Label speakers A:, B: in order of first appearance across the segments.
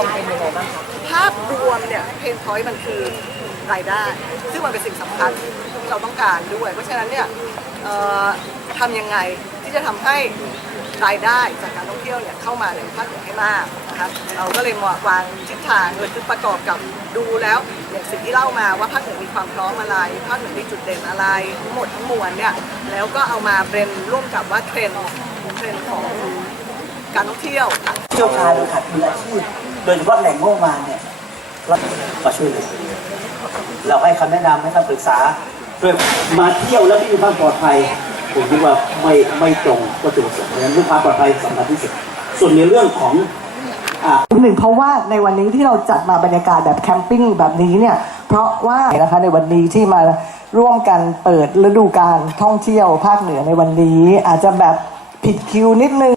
A: วมเป็นยังไงบ้างคะ
B: ภาพรวมเนี่ยเพนพอยต์มันคือรายได้ ซึ่งมันเป็นสิ่งสำคัญที่เราต้องการด้วย เพราะฉะนั้นเนี่ยเอ่อทำยังไงที่จะทำให้รายได้จากการท่องเที่ยวเนี่ยเข้ามาในภาคเหนือให้มากนะคะเราก็เลยวางทิศทางเลยคือประกอบกับดูแล้วอย่างสิ่งที่เล่ามาว่าภาคเหนือมีความพร้อมอะไรภาคเหนือมีจุดเด่นอะไรทั้งหมดทั้งมวลเนี่ยแล้วก็เอามาเป็นร่วมกับว่าเทรนด์เทรนด์ของการท่องเที่ยว
C: เชี่ยวชาญขาดมืออาชีพ ยเฉพาะแหล่งงบประมาณเนี่ยเรามาช่วยเลือเราให้คำแนะนำให้คำปรึกษาเพื่อมาเที่ยวแล้วไม่มีความปลอดภัยผมคิดว่าไม่ไม่ตรงวัตถุประสงค์เพราะฉะนั้นเรื่องความปลอดภัยสำคัญที่สุดส่วนในเรื่องของอ่า
A: หนึ่งเพราะว่าในวันนี้ที่เราจัดมาบรรยากาศแบบแคมปิ้งแบบนี้เนี่ยเพราะว่านะคะในวันนี้ที่มาร่วมกันเปิดฤดูการท่องเที่ยวภาคเหนือในวันนี้ อาจจะแบบผิดคิวนิดนึง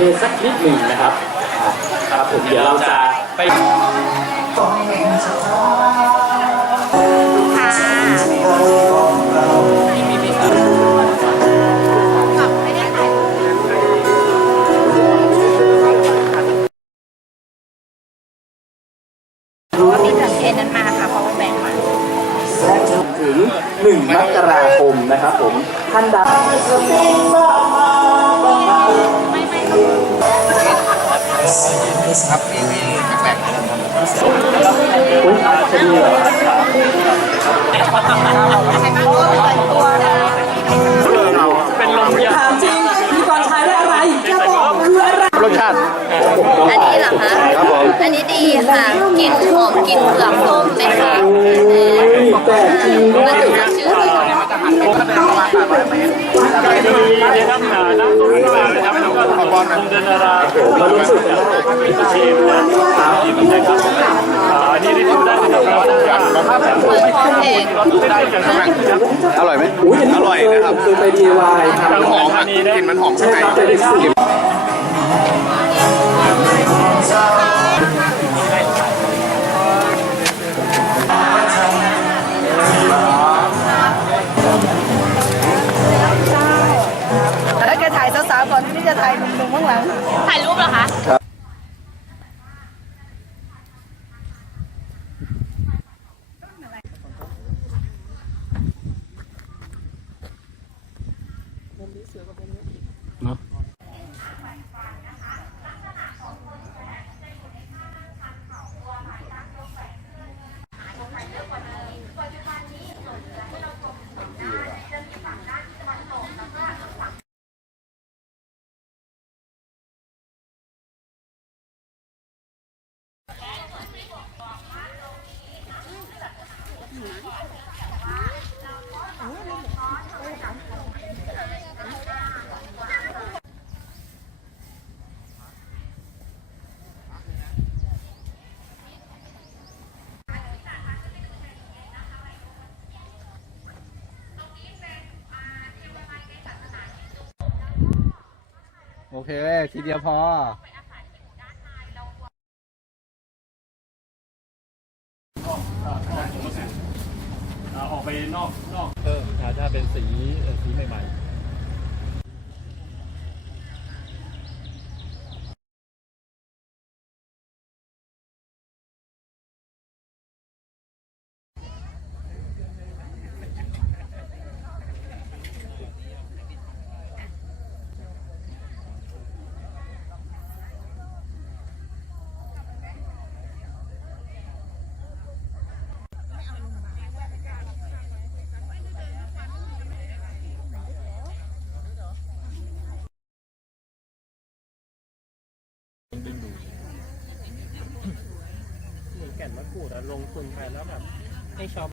D: เรียน
C: สักนิดหนึ่งนะครับครับผมเดี๋ยวเราจะไป
D: มีแต่เทนนั้นมาค่ะ power bank มา
C: ถึง 1 มกราคมนะครับผมท่านใด อุ๊ยจะดีเหรอ
E: ถามจริงมีก่อนใช้ได้อะไรจะบอกคืออะไร
C: รสชาติ
F: อันนี้เหรอคะ
C: ครับผม
F: อันนี้ดีค่ะกลิ่นหอมกลิ่นเผือกส้มเลยค่ะ
C: แต่จริงด้ว
F: มัน
C: ย
F: ถึงชื่อเลย
G: นะค รับน้ำส้มปลานะครับแล้วก็ขบวนเดินรา
C: เรารู้สึกได้
G: ทีมนะทีมนะครับอันนี้ที่ทำได้นะครับเราได้
F: เอก
G: เราได้จากทางครับ
H: อร่อยไหม
C: อุ้ยอร่อยนะครับคือไป DIY ครับ
G: ทางหอมอันนี้นะ
H: กลิ่นมันหอม
C: ใช่
H: ข้างใน
B: ก่อนที่จะถ่ายหนุ่มๆข้างหลัง
F: ถ่ายรูปเหรอคะ
H: โอเค ทีเดียวพอ
G: ออกนอกนอกเพิ่มถ้าเป็นสีสีใหม่ๆ แก่นมะกรูดลงทุนไปแล้วแบบให้ชาว